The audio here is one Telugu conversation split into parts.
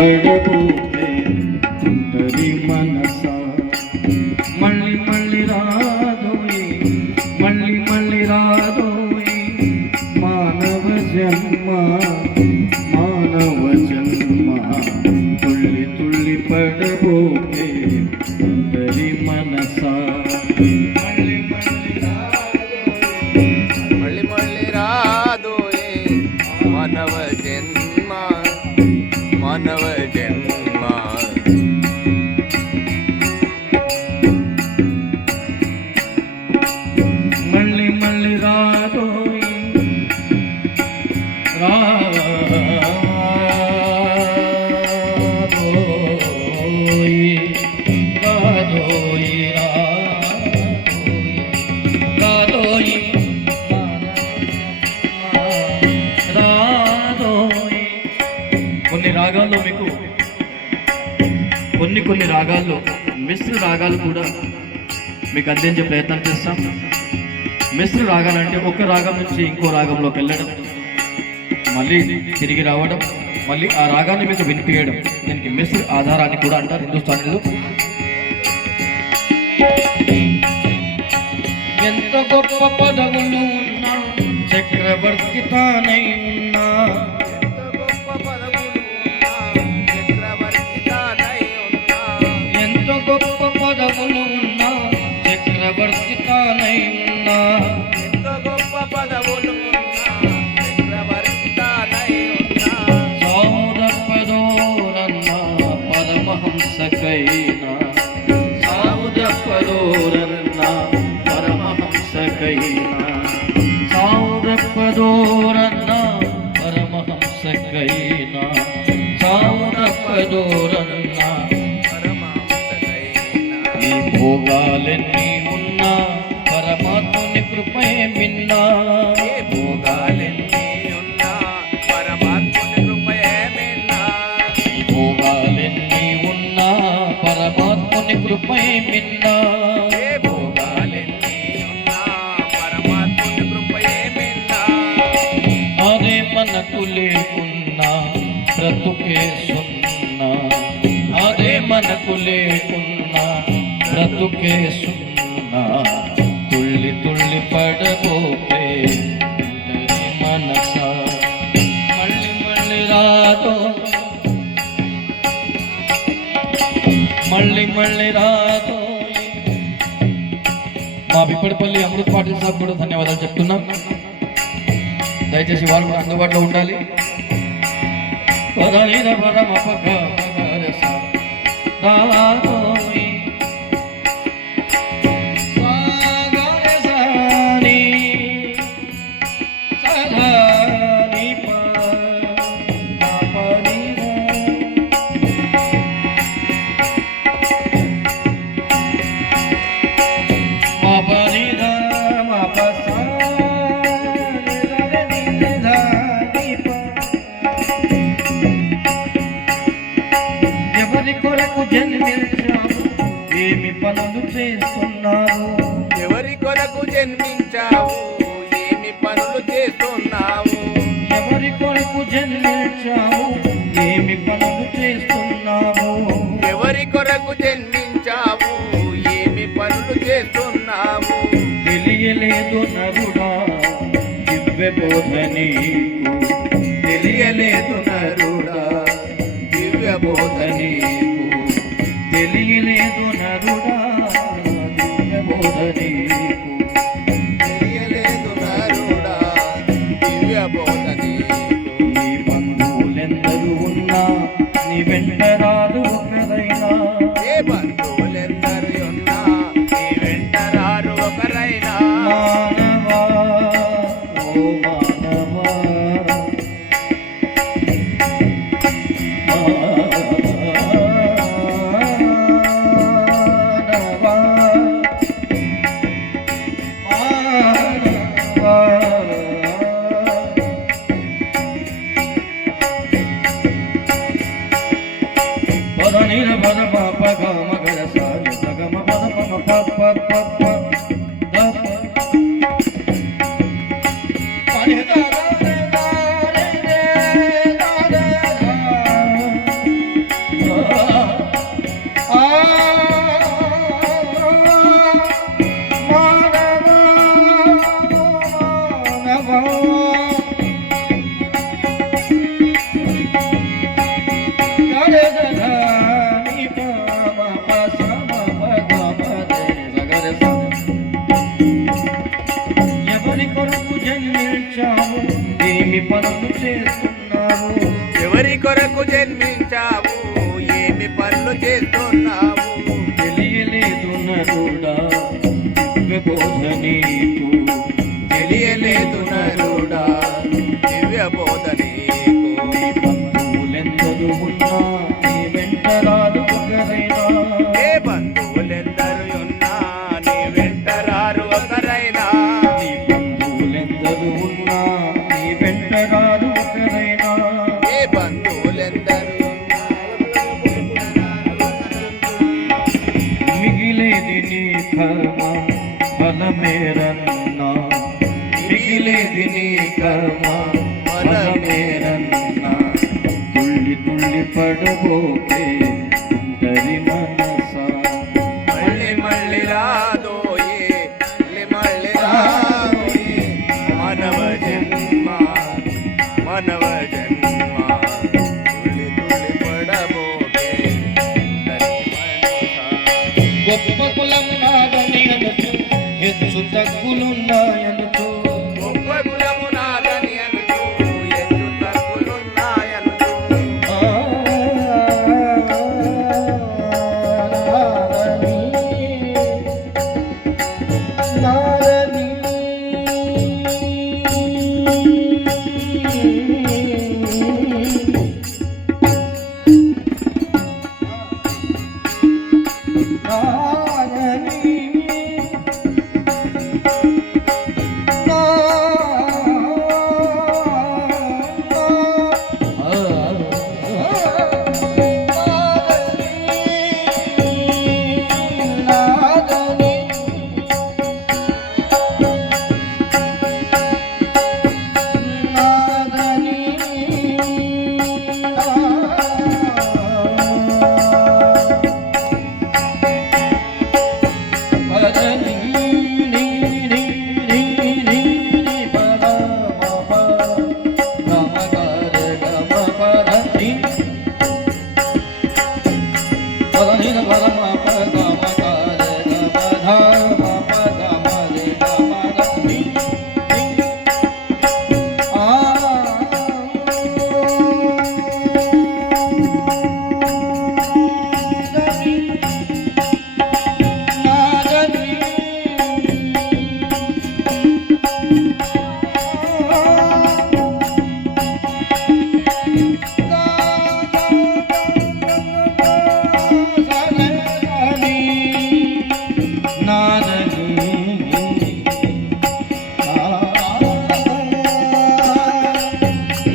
పడబోతే ఉంటది మనస మళ్ళీ మళ్ళీ రాదోయి మళ్ళీ మళ్ళీ రాదోయి మానవ జన్మ మానవ జన్మ తుళ్ళి తుళ్ళి పడబోతే ఉంటది మనస మళ్ళీ మళ్ళీ రాదోయి మానవ జన్మ మానవ జన్మ మళ్ళీ మళ్ళీ రాదోయి రాదోయి రాదోయి రాదోయి కొన్ని రాగాల్లో మీకు కొన్ని రాగాల్లో మిశ్ర రాగాలు కూడా మీకు అందించే ప్రయత్నం చేస్తాం. మిశ్ర రాగాలు అంటే ఒక రాగం నుంచి ఇంకో రాగంలోకి వెళ్ళడం, మళ్ళీ తిరిగి రావడం, మళ్ళీ ఆ రాగాన్ని మీకు వినిపించడం, దీనికి మిశ్ర ఆధారాన్ని కూడా అంటారు హిందుస్థానీలో. ఎంత గొప్ప పదవులు ఉన్నా చక్రవర్తి తానై ఉన్నా ఎంత గొప్ప పదవులు ఉన్నా చక్రవర్తి తానై ఉన్నా సౌరపదోరన్నా పరమహంసకైనా సౌరపదోరన్నా పరమహంసకైనా సౌరపదోరన్నా పరమహంసకైనా సౌరపదోరన్నా ఈ భోగాలన్నీ ఉన్నా పరమాత్ముని కృపే మిన్నా భోగాలన్నీ ఉన్నా పరమాత్ముని కృపయే మిన్నా భోగాలన్నీ ఉన్నా పరమాత్ముని కృపే మిన్నా భోగాలన్నీ ఉన్నా పరమాత్ముని కృపయే మిన్నా అదే మనకు లేకున్నా బ్రతుకే సున్నా అదే మనకు లేకున్నా బ్రతుకే సున్నా తుళ్ళి తుళ్ళి పడబోతే ఉంటది మనస మళ్ళీ మళ్ళీ రాదో మళ్ళీ మళ్ళీ రాదో. మా బిప్పడిపల్లి అమృత్ పాటిల్ సాబ్ కూడా ధన్యవాదాలు చెప్తున్నాం. దయచేసి వారు కూడా అందుబాటులో ఉండాలి. ఎవరి కొరకు జన్మించావు ఏమి పనులు చేస్తున్నావు ఎవరి కొరకు జన్మించావు ఏమి పనులు చేస్తున్నావు ఎవరి కొరకు జన్మించావు ఏమి పనులు చేస్తున్నావు ఎవరి కొరకు జన్మించావు ఏమి పనులు చేస్తున్నావు తెలియలేదు నరుడా దివ్య బోధ నీకు తెలియలేదు నరుడా దివ్య బోధ నీకు తెలియలేదు నరుడా దివ్య బోధ నీకు తెలియలేదు నరుడా దివ్య బోధ నీకు నీ బంధువులెందరూ ఉన్నా నీ వెంట రాదు ఒకరైనా ఏ బంధువులెందరూ ఉన్నా నీ వెంట రారు ఒకరైనా మానవా ఓ మానవా జన్మించావు ఏమి పనులు చేస్తున్నావు ఎవరి కొరకు జన్మించావు ఏమి పనులు చేస్తున్నావు తెలియలేదు నరుడా దివ్య బోధ నీకు తెలియలేదు నరుడా దివ్య బోధ నీకు బంధువులెందరూ ఉన్నా నీ వెంట రాదు ఒకరైనా ఏ బంధువులెందరూ ఉన్నా నీ వెంట రారు ఒకరైనా నీ బంధువులెందరూ ఉన్నా నీ వెంట రాదు ఒకరైనా ఏ బంధువులెందరూ మిగిలేది నీ కర్మ ఫలమేరన్నా మిగిలేది నీ కర్మ ఫలమేరన్నా తుళ్ళి తుళ్ళి పడబోకే ఒంటరి మనసా మళ్ళీ మళ్ళీ రాదోయే మళ్ళీ మళ్ళీ రాదోయే మానవ జన్మ మానవ జన్మ తుళ్ళి తుళ్ళి పడబోకే గొప్ప కులం నాదని అనుచు హెచ్చు తగ్గులున్నాయనుచు గొప్ప కులము నాదని అనుచు ఎత్తు తగ్గులున్నాయనుచు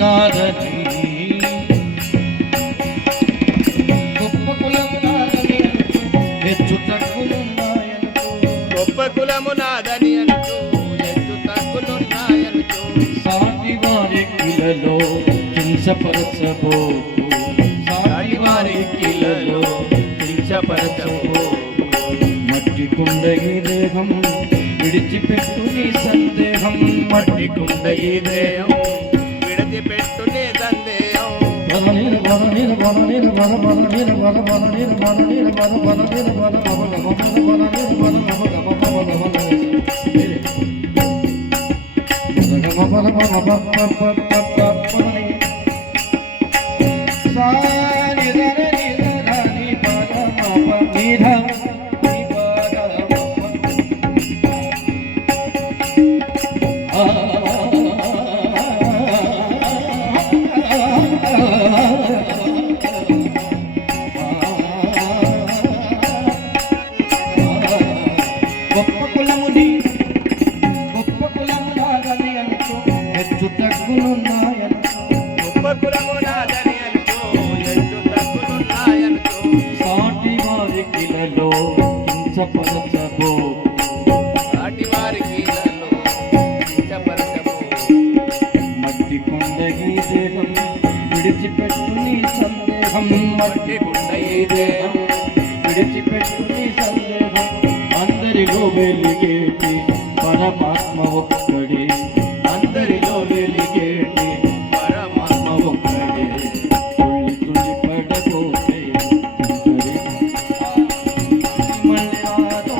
నాదని గొప్ప కులము నాదని అనుచు ఎత్తు తగ్గులున్నాయనుచు సాటి వారి కిలలో కించపరచబోకు సాటి వారి కిలలో కించపరచబోకు మట్టి కుండ ఈ దేహం విడిచిపెట్టు నీ సందేహం మట్టి కుండ ఈ దేహం విడిచిపెట్టు నీ సందేహం బలనీల బలనీల బలనీల బల బలనీల బల బలనీల బలనీల బల బలనీల బల బల బలనీల బల గొప్ప కులముని గొప్ప కులము నాదని అనుకో హెచ్చు తగ్గులున్నాయనుకో గొప్ప కులము నాదని అనుకో ఎత్తు తగ్గులున్నాయనుకో సాటి వారి కిలలో కించపరచబో నాటి వారికి ఇళ్ళలో కించపరచబో మట్టి కుండ ఈ దేహం విడిచిపెట్టు నీ సందేహం మట్టి కుండ ఈ దేహం విడిచిపెట్టు నీ సందేహం అందరిలో వెలిగేటి పరమాత్మ ఒక్కడే అందరిలో వెలిగేటి పరమాత్మ ఒక్కడే తుళ్ళి తుళ్ళి పడబోతే మళ్ళీ రాదో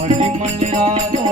మళ్ళీ మళ్ళీ రాదో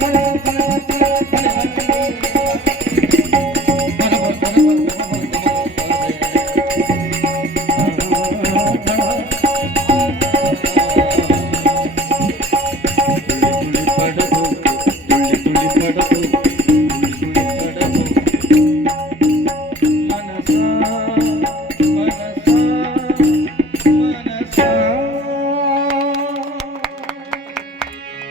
चालेल